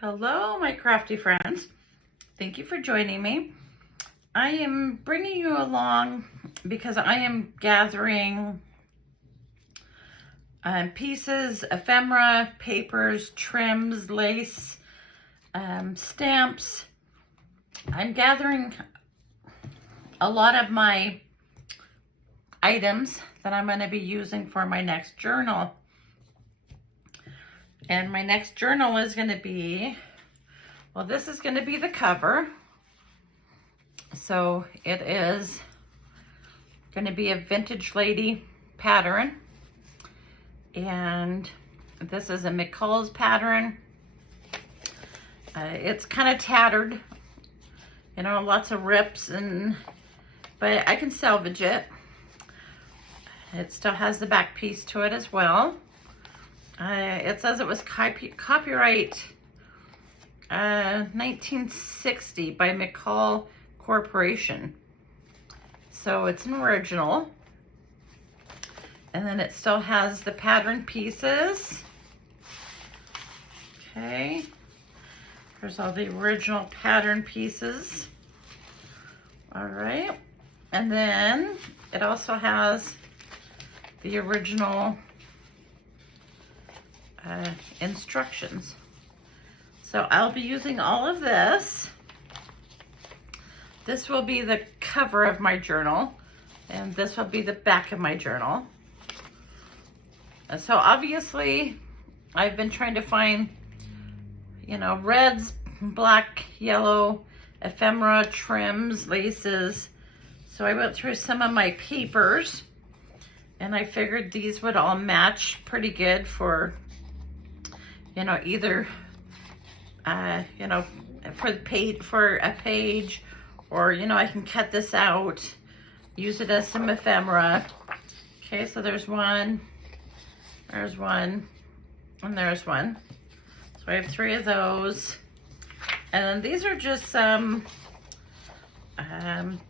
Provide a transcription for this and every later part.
Hello, my crafty friends. Thank you for joining me. I am bringing you along because I am gathering pieces, ephemera, papers, trims, lace, stamps. I'm gathering a lot of my items that I'm going to be using for my next journal. And my next journal is going to be, well, this is going to be the cover. So it is going to be a vintage lady pattern. And this is a McCall's pattern. It's kind of tattered, you know, lots of rips, but I can salvage it. It still has the back piece to it as well. It says it was copyright 1960 by McCall Corporation. So it's an original. And then it still has the pattern pieces. Okay. There's all the original pattern pieces. All right. And then it also has the original instructions. So I'll be using all of this. This will be the cover of my journal, and this will be the back of my journal. And so obviously I've been trying to find, you know, reds, black, yellow, ephemera, trims, laces. So I went through some of my papers and I figured these would all match pretty good for, you know, either, you know, for a page, or, you know, I can cut this out, use it as some ephemera. Okay, so there's one, and there's one. So I have 3 of those. And then these are just some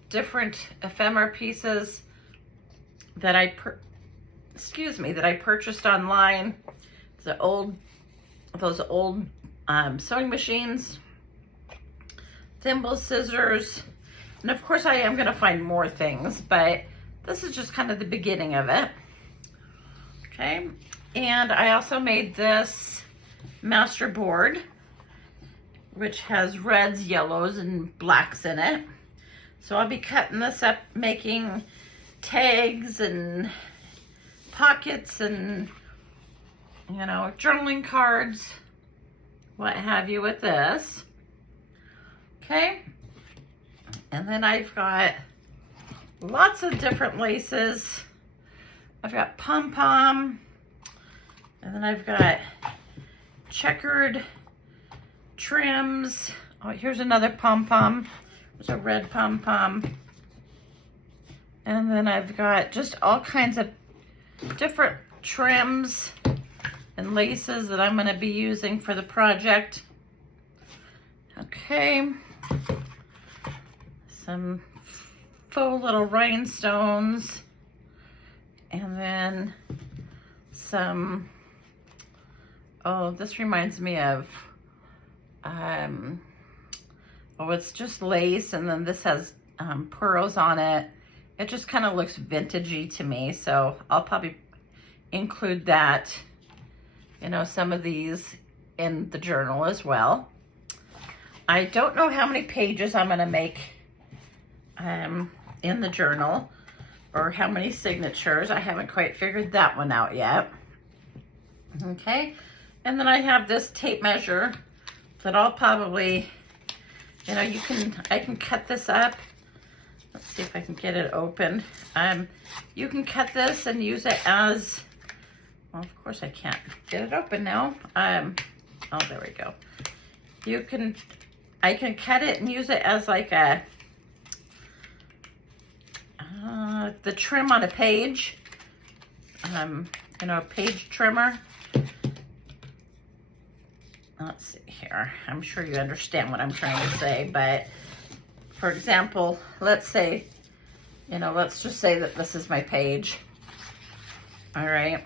different ephemera pieces that I purchased online. Those old sewing machines, thimbles, scissors, and of course I am going to find more things, but this is just kind of the beginning of it. Okay, and I also made this master board, which has reds, yellows, and blacks in it. So I'll be cutting this up, making tags and pockets and, you know, journaling cards, what have you with this. Okay, and then I've got lots of different laces. I've got pom-pom, and then I've got checkered trims. Oh, here's another pom-pom. There's a red pom-pom. And then I've got just all kinds of different trims and laces that I'm going to be using for the project. Okay, some faux little rhinestones, and then some, oh, this reminds me of, oh, it's just lace, and then this has pearls on it. It just kind of looks vintagey to me, so I'll probably include that, you know, some of these in the journal as well. I don't know how many pages I'm going to make in the journal, or how many signatures. I haven't quite figured that one out yet. Okay, and then I have this tape measure that I'll probably, you know, I can cut this up. Let's see if I can get it open. You can cut this and use it as, well, of course I can't get it open now. Oh, there we go. I can cut it and use it as like the trim on a page, you know, a page trimmer. Let's see here. I'm sure you understand what I'm trying to say, but for example, let's say, you know, let's just say that this is my page. All right.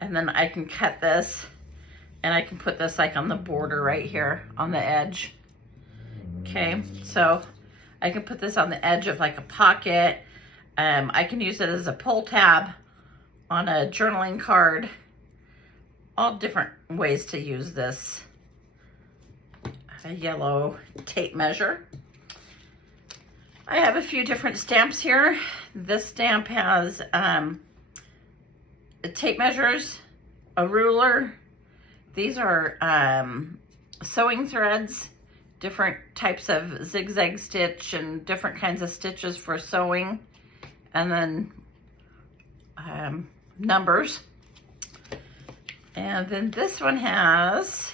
And then I can cut this And I can put this like on the border right here on the edge. Okay, so I can put this on the edge of like a pocket. I can use it as a pull tab on a journaling card. All different ways to use this yellow tape measure. I have a few different stamps here. This stamp has tape measures, a ruler. These are sewing threads, different types of zigzag stitch and different kinds of stitches for sewing, and then numbers. And then this one has,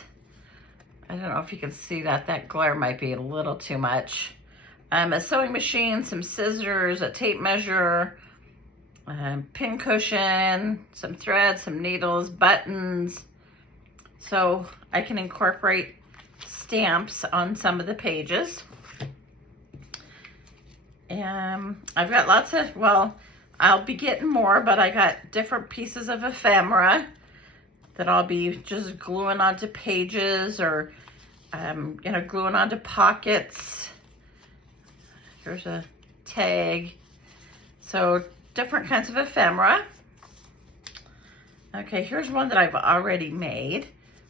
I don't know if you can see that, that glare might be a little too much. A sewing machine, some scissors, a tape measure, pin cushion, some thread, some needles, buttons. So I can incorporate stamps on some of the pages. And I've got lots of, well, I'll be getting more, but I got different pieces of ephemera that I'll be just gluing onto pages or, gluing onto pockets. Here's a tag. So different kinds of ephemera. Okay, here's one that I've already made.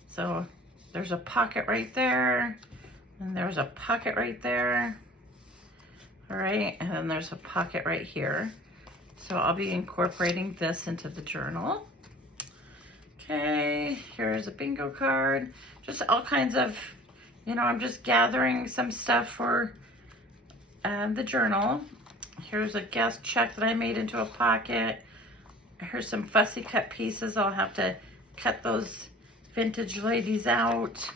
So there's a pocket right there, and there's a pocket right there. All right, and then there's a pocket right here. So I'll be incorporating this into the journal. Okay, here's a bingo card. Just all kinds of, I'm just gathering some stuff for the journal. Here's a guest check that I made into a pocket. Here's some fussy cut pieces. I'll have to cut those vintage ladies out.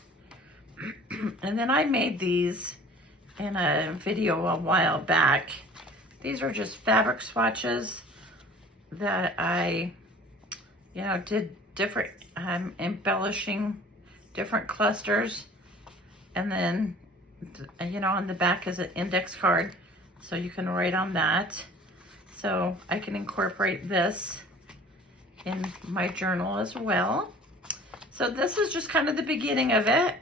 And then I made these in a video a while back. These are just fabric swatches that I, did different, embellishing different clusters. And then, on the back is an index card, so you can write on that. So I can incorporate this in my journal as well. So this is just kind of the beginning of it.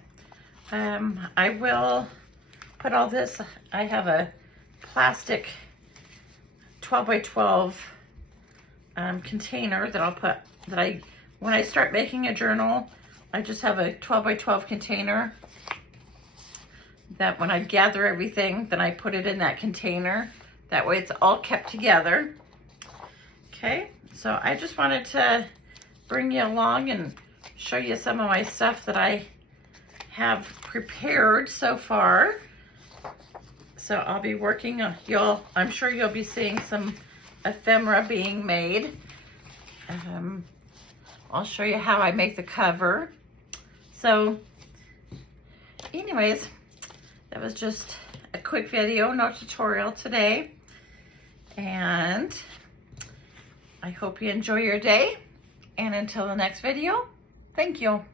I will put all this, I have a plastic 12 by 12 container that I'll put, when I start making a journal, I just have a 12 by 12 container that when I gather everything, then I put it in that container. That way it's all kept together. Okay, so I just wanted to bring you along and show you some of my stuff that I have prepared so far. So I'll be working on, I'm sure you'll be seeing some ephemera being made. I'll show you how I make the cover. So anyways, that was just a quick video, no tutorial today. And I hope you enjoy your day. And until the next video, thank you.